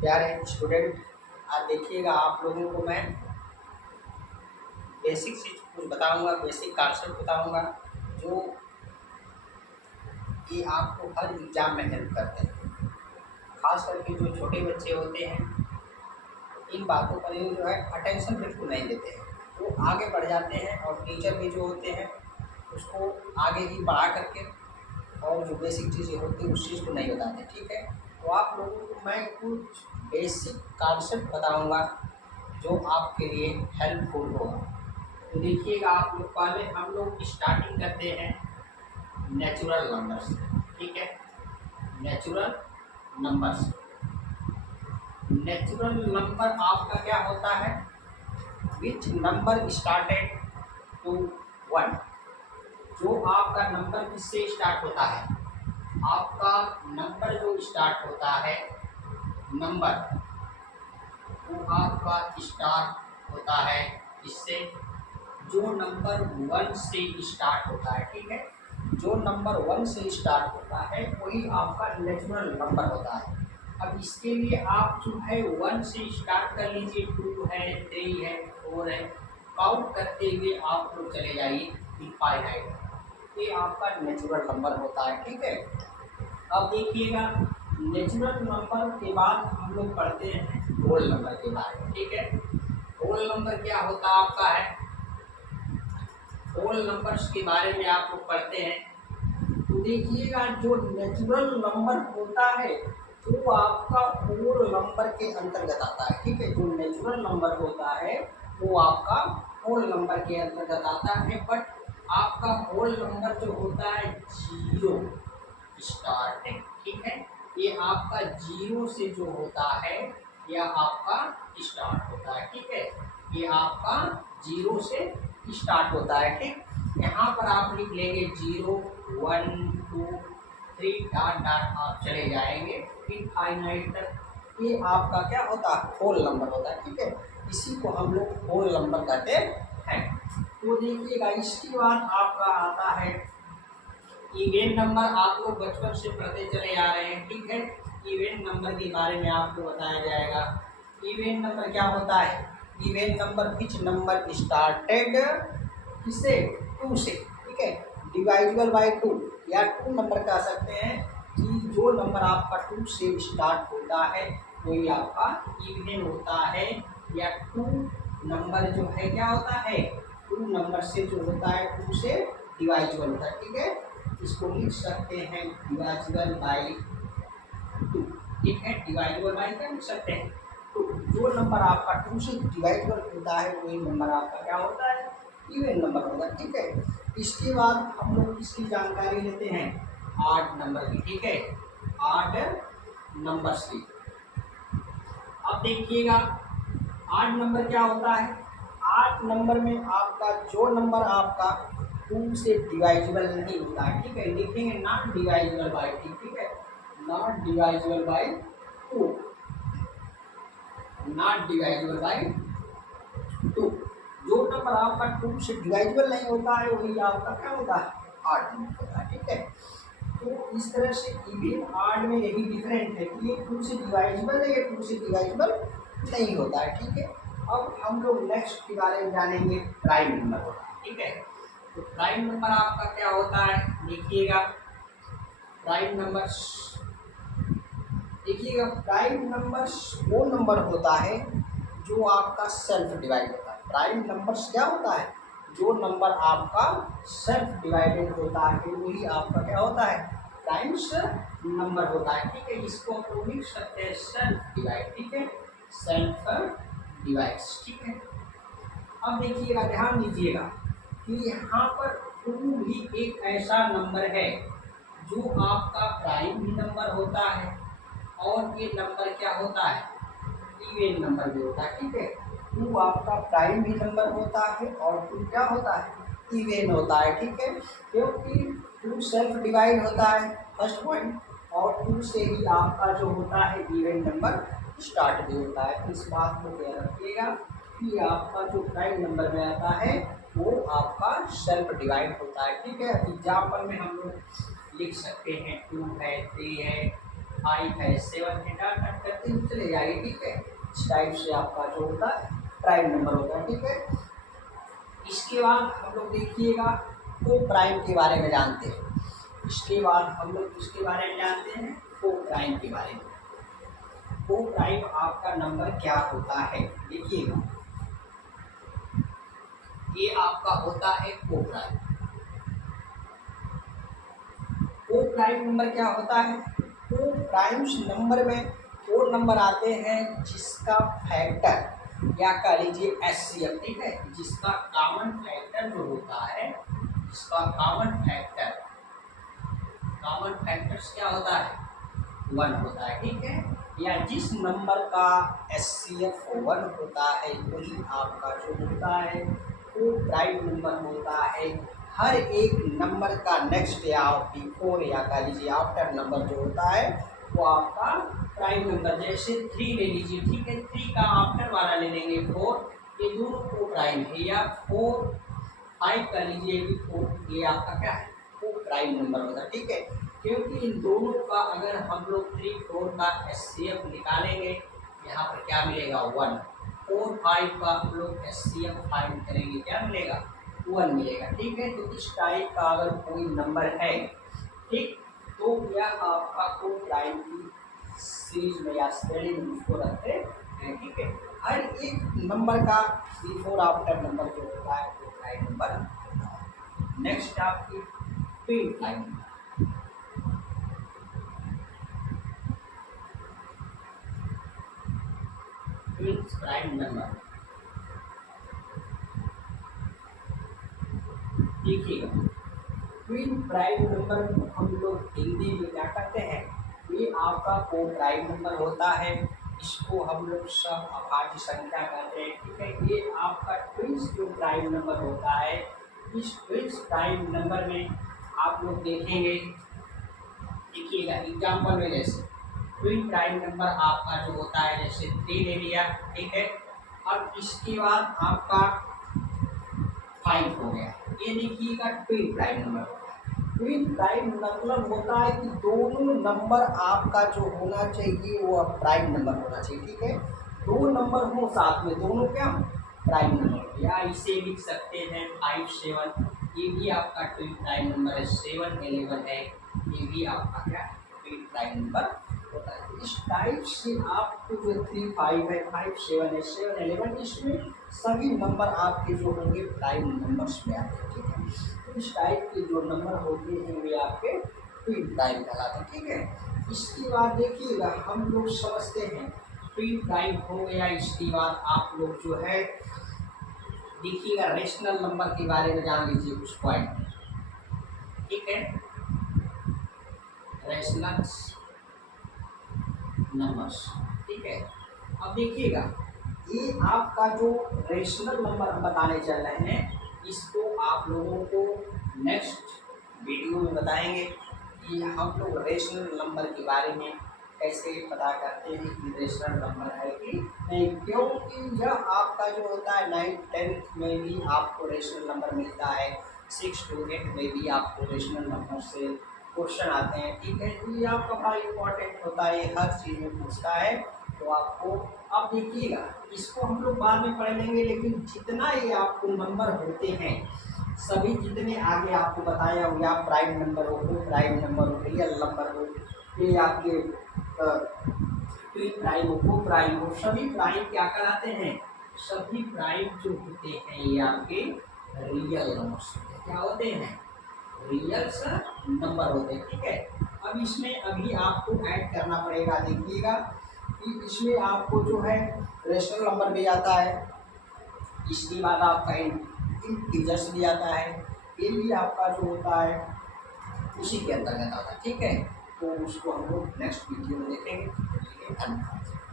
प्यारे स्टूडेंट, आज देखिएगा आप लोगों को मैं बेसिक चीज कुछ बताऊंगा, बेसिक कॉन्सेप्ट बताऊंगा जो कि आपको हर एग्जाम में हेल्प करते हैं। खास करके जो छोटे बच्चे होते हैं इन बातों पर ये जो है अटेंशन बिल्कुल नहीं देते हैं, वो आगे बढ़ जाते हैं और टीचर भी जो होते हैं उसको आगे ही बढ़ा करके और जो बेसिक चीज़ें होती हैं उस चीज़ को नहीं बताते। ठीक है, तो आप लोगों को मैं कुछ बेसिक कॉन्सेप्ट बताऊंगा जो आपके लिए हेल्पफुल होगा। तो देखिएगा आप लोग, पहले हम लोग स्टार्टिंग करते हैं नेचुरल नंबर से। ठीक है, नेचुरल नंबर्स। नेचुरल नंबर आपका क्या होता है? Which number started to 1। जो आपका नंबर किससे स्टार्ट होता है? आपका नंबर जो स्टार्ट होता है नंबर, वो आपका स्टार्ट होता है इससे, जो नंबर 1 से स्टार्ट होता है। ठीक है, जो नंबर 1 से स्टार्ट होता है वही आपका नेचुरल नंबर होता है। अब इसके लिए आप जो है 1 से स्टार्ट कर लीजिए, 2 है, 3 है, 4 है, काउंट करते हुए आप लोग चले जाइए इनफाइनाइट। ये आपका नेचुरल नंबर होता है। ठीक है, अब देखिएगा नेचुरल नंबर के बाद हम लोग पढ़ते हैं होल नंबर के बारे में। ठीक है, होल नंबर क्या होता है आपका है, होल नंबर्स के बारे में आप लोग पढ़ते हैं। तो देखिएगा जो नेचुरल नंबर होता है वो आपका होल नंबर के अंतर्गत आता है। ठीक है, जो नेचुरल नंबर होता है वो आपका होल नंबर के अंतर्गत आता है, बट आपका होल नंबर जो होता है जीरो स्टार्टिंग। ठीक है, ये आपका जीरो से जो होता है यह आपका स्टार्ट होता है। ठीक है, ये आपका जीरो से स्टार्ट होता है। ठीक, यहाँ पर आप लिख लेंगे 0 1 2 3 डॉट डॉट आप चले जाएंगे इनफाइनाइट तक। ये आपका क्या होता है? होल नंबर होता है। ठीक है, इसी को हम लोग होल नंबर कहते हैं। तो देखिएगा इसके बाद आपका आता है इवेंट नंबर। आप लोग बचपन से पढ़ते चले आ रहे हैं। ठीक है, इवेंट नंबर के बारे में आपको बताया जाएगा। इवेंट नंबर क्या होता है? Event number which number started किससे? 2 से। ठीक है, डिवाइजिबल बाय 2 या 2 नंबर कह सकते हैं कि जो नंबर आपका 2 से स्टार्ट होता है वही आपका इवेंट होता है, या 2 नंबर जो है क्या होता है? 2 नंबर से जो होता है 2 से डिवाइजिबल होता है। ठीक है, इसको लिख सकते हैं डिवाइजिबल बाय 2। ठीक है, डिवाइजिबल बाय क्या लिख सकते हैं? तो जो नंबर आपका 2 से डिवाइजिबल होता है वही नंबर आपका क्या होता है? इवन नंबर होगा। ठीक है, इसके बाद हम लोग इसकी जानकारी लेते हैं आड नंबर की। ठीक है, आड नंबर की। अब देखिएगा आड नंबर क्या होता है? आड नंबर में आपका जो नंबर आपका 2 से डिवाइजिबल नहीं होता है। ठीक है, लिखेंगे नॉट डिवाइजिबल बाय 2। ठीक है, नॉट डिवाइजिबल बाय 2, नॉट डिवाइजिबल बाय 2। जो नंबर आपका 2 से डिवाइजिबल नहीं होता है वही आपका क्या होता है? आड नंबर होता है। ठीक है, तो इस तरह से इवन आड में यही डिफरेंट है कि ये 2 से डिवाइजिबल है, ये 2 से डिवाइजिबल नहीं होता है। ठीक है, अब हम लोग नेक्स्ट के बारे में जानेंगे प्राइम नंबर होता है। ठीक है, तो प्राइम नंबर आपका क्या होता है? देखिएगा प्राइम नंबर, देखिएगा प्राइम नंबर वो नंबर होता है जो आपका सेल्फ डिवाइड होता है। प्राइम नंबर्स क्या होता है? जो नंबर आपका सेल्फ डिवाइडेड होता है वही आपका क्या होता है? प्राइम्स नंबर होता है। ठीक है, इसको हम लोग लिख सकते हैं सेल्फ डिवाइड। ठीक है, सेल्फ डिवाइड्स। ठीक है, अब देखिएगा, ध्यान दीजिएगा कि यहाँ पर 2 भी एक ऐसा नंबर है जो आपका प्राइम भी नंबर होता है और ये नंबर क्या होता है? इवन नंबर भी होता है। ठीक है, 2 आपका प्राइम भी नंबर होता है और 2 क्या होता है? इवन होता है। ठीक है, क्योंकि 2 सेल्फ डिवाइड होता है फर्स्ट पॉइंट, और 2 से ही आपका जो होता है इवन नंबर स्टार्ट भी होता है। तो इस बात को ध्यान रखिएगा कि आपका जो प्राइम नंबर में आता है वो आपका सेल्फ डिवाइड होता है। ठीक है, एग्जाम्पल में हम लोग लिख सकते हैं 2 है, 3 है, 5 है, 7 है, डाट डाट करते हुए चले जाएंगे। ठीक है, इस टाइप से आपका जो होता है प्राइम नंबर होता है। ठीक है, इसके बाद हम लोग देखिएगा को प्राइम के बारे में जानते हैं। इसके बाद हम लोग किसके बारे में जानते हैं, को प्राइम के बारे में। को प्राइम आपका नंबर क्या होता है, देखिएगा ये आपका होता है को प्राइम। को प्राइम नंबर क्या होता है, को प्राइम नंबर में वो नंबर आते हैं जिसका फैक्टर या कह लीजिए एचसीएफ, ठीक है, जिसका कॉमन फैक्टर जो होता है, जिसका कॉमन फैक्टर्स क्या होता है, 1 होता है। ठीक है, या जिस नंबर का एचसीएफ 1 होता है वही आपका जो होता है वो प्राइम नंबर होता है। हर एक नंबर का नेक्स्ट या बिफोर या कह लीजिए आफ्टर नंबर जो होता है वो आपका प्राइम नंबर। जैसे 3 ले लीजिए, ठीक है, 3 का आफ्टर वाला ले लेंगे 4, ये दोनों को प्राइम है। या 4 5 का लीजिए भी 4, ये आपका क्या है, वो प्राइम नंबर होता है। ठीक है, क्योंकि इन दोनों का अगर हम लोग 3 4 का एचसीएफ निकालेंगे, यहाँ पर क्या मिलेगा 1। 4 5 का हम लोग एचसीएफ फाइंड करेंगे, क्या मिलेगा 1 मिलेगा। ठीक है, तो इस टाइप का अगर कोई नंबर है, ठीक, तो यह आपका को प्राइम की सीरीज में या श्रेणी में उसको रखते हैं। ठीक है, हर एक नंबर का बिफोर आफ्टर नंबर जो होता है वो प्राइम नंबर होता है। नेक्स्ट आपकी twin prime number. Twin prime number देखिएगा, ट्विन प्राइम नंबर हम लोग हिंदी में क्या करते हैं, ये आपका को प्राइम नंबर होता है, इसको हम लोग सब अभाज्य संख्या कहते हैं। ठीक है, ये आपका ट्विंस जो प्राइम नंबर होता है, इस ट्विंस प्राइम नंबर में आप लोग देखेंगे, देखिएगा एग्जाम्पल में जैसे ट्विन प्राइम नंबर आपका जो होता है जैसे 3 ले लिया, ठीक है, अब इसके बाद आपका 5 हो गया, ये देखिएगा ट्विन प्राइम नंबर होता है। ट्विन प्राइम मतलब होता है कि दोनों नंबर आपका जो होना चाहिए वो प्राइम नंबर होना चाहिए। ठीक है, दो नंबर हो साथ में, दोनों क्या प्राइम नंबर, या इसे लिख सकते हैं 5 7, ये भी आपका ट्विन प्राइम नंबर है। 7 11 है, ये भी आपका क्या ट्विन प्राइम नंबर होता है। इस टाइप से आपको जो 3 5 है, 5 7 है, 7 11, इसमें सभी नंबर आपके जो होंगे प्राइम नंबर्स में आते हैं। ठीक है, तो इस टाइप के जो नंबर होते हैं वे आपके ट्विन प्राइम कहलाते हैं। ठीक है, इसके बाद देखिएगा हम लोग समझते हैं ट्विन प्राइम हो गया। इसके बाद आप लोग जो है देखिएगा रेशनल नंबर के बारे में जान लीजिए कुछ पॉइंट। ठीक है, रेशनल नंबर्स, ठीक है, अब देखिएगा ये आपका जो रेशनल नंबर हम बताने चल रहे हैं, इसको आप लोगों को नेक्स्ट वीडियो में बताएंगे कि हम लोग रेशनल नंबर के बारे में कैसे पता करते हैं कि रेशनल नंबर है कि नहीं, क्योंकि यह आपका जो होता है 9th 10th में भी आपको रेशनल नंबर मिलता है, 6 to 8 में भी आपको रेशनल नंबर से क्वेश्चन आते हैं। ठीक है, तो ये आपका बड़ा इम्पोर्टेंट होता है, हर चीज़ में पूछता है, तो आपको अब देखिएगा इसको हम लोग बाद में पढ़ लेंगे, लेकिन जितना ये आपको नंबर होते हैं सभी जितने आगे आपको बताया हो, या प्राइम नंबर हो, प्राइम नंबर हो, रियल नंबर हो, ये आपके ट्विन प्राइम हो, को प्राइम हो, सभी प्राइम क्या कराते हैं, सभी प्राइम जो होते हैं ये आपके रियल नंबर होते हैं। क्या होते हैं, रियल नंबर होते हैं। ठीक है, अब इसमें अभी आपको ऐड करना पड़ेगा, देखिएगा कि इसमें आपको जो है रेशनल नंबर भी आता है, इसके बाद आपका इंटीजर्स भी आता है, ये भी आपका जो होता है उसी के अंतर्गत आता है। ठीक है, तो उसको हम लोग नेक्स्ट वीडियो में देखेंगे। धन्यवाद।